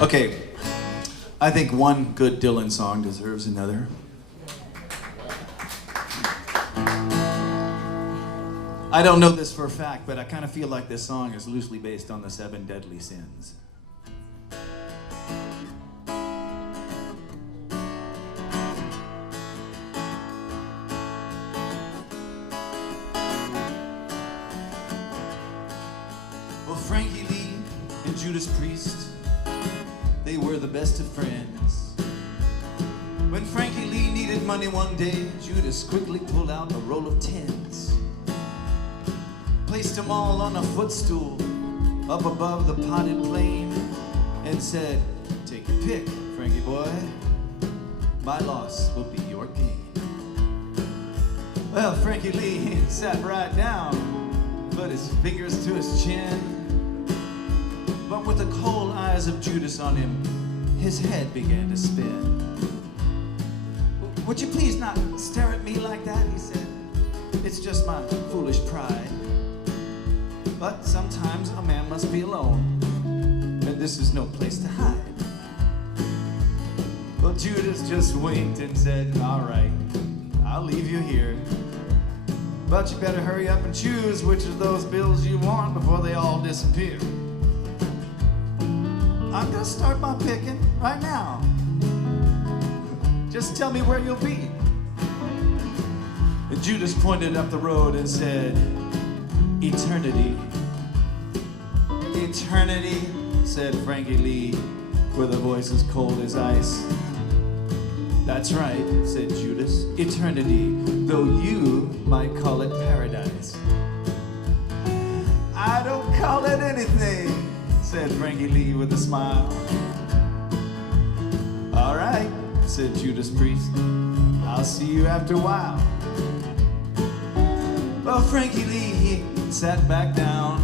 Okay, I think one good Dylan song deserves another. I don't know this for a fact, but I kind of feel like this song is loosely based on the 7 deadly sins. Well, Frankie Lee and Judist Priest, they were the best of friends. When Frankie Lee needed money one day, Judist quickly pulled out a roll of tens, placed them all on a footstool up above the potted plain, and said, "Take your pick, Frankie boy. My loss will be your gain." Well, Frankie Lee sat right down, put his fingers to his chin, but with the cold eyes of Judist on him, his head began to spin. "Would you please not stare at me like that?" he said. "It's just my foolish pride. But sometimes a man must be alone, and this is no place to hide." Well, Judist just winked and said, "All right, I'll leave you here. But you better hurry up and choose which of those bills you want before they all disappear. I'm gonna start my picking right now. Just tell me where you'll be." And Judist pointed up the road and said, "Eternity." "Eternity," said Frankie Lee with a voice as cold as ice. "That's right," said Judist, "eternity, though you might call it paradise." "I don't call it anything," said Frankie Lee with a smile. "All right," said Judist Priest, "I'll see you after a while." Well, Frankie Lee, he sat back down,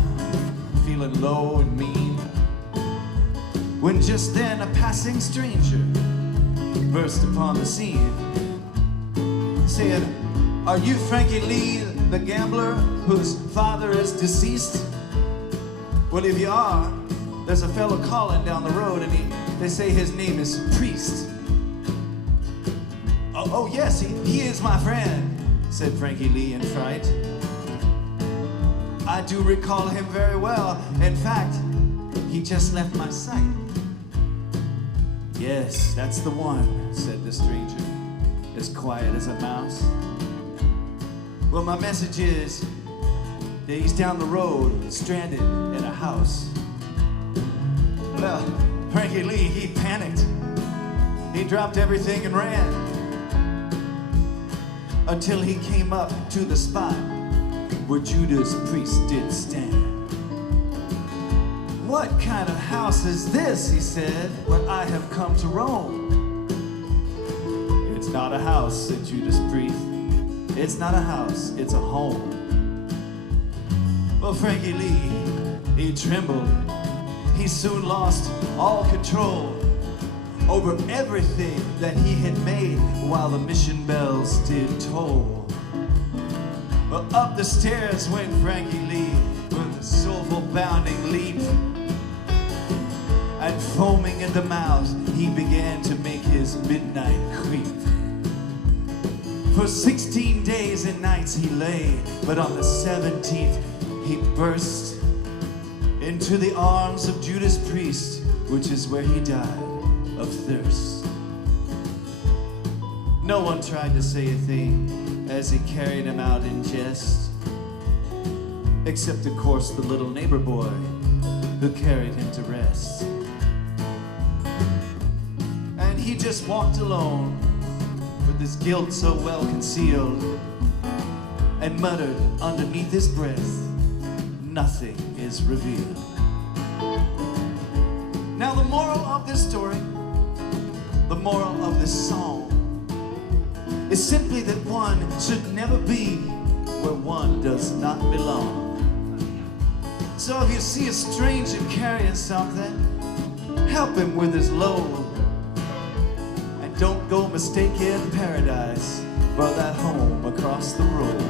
feeling low and mean, when just then a passing stranger burst upon the scene, saying, "Are you Frankie Lee, the gambler whose father is deceased? Well, if you are, there's a fellow calling down the road, and they say his name is Priest." Oh yes, he is my friend," said Frankie Lee in fright. "I do recall him very well. In fact, he just left my sight." "Yes, that's the one," said the stranger, as quiet as a mouse. "Well, my message is that he's down the road, stranded in a house." Well, Frankie Lee, he panicked. He dropped everything and ran, until he came up to the spot where Judist Priest did stand. "What kind of house is this," he said, "where I have come to roam?" "It's not a house," said Judist Priest. "It's not a house, it's a home." Well, Frankie Lee, he trembled. He soon lost all control over everything that he had made while the mission bells did toll. Well, up the stairs went Frankie Lee with a soulful bounding leap, and foaming at the mouth, he began to make his midnight creep. For 16 days and nights he lay, but on the 17th he burst into the arms of Judist Priest, which is where he died of thirst. No one tried to say a thing as he carried him out in jest, except of course the little neighbor boy who carried him to rest. And he just walked alone with his guilt so well concealed, and muttered underneath his breath, "Nothing is revealed." Now the moral of this story, the moral of this song, is simply that one should never be where one does not belong. So if you see a stranger carrying something, help him with his load, and don't go mistaking paradise for that home across the road.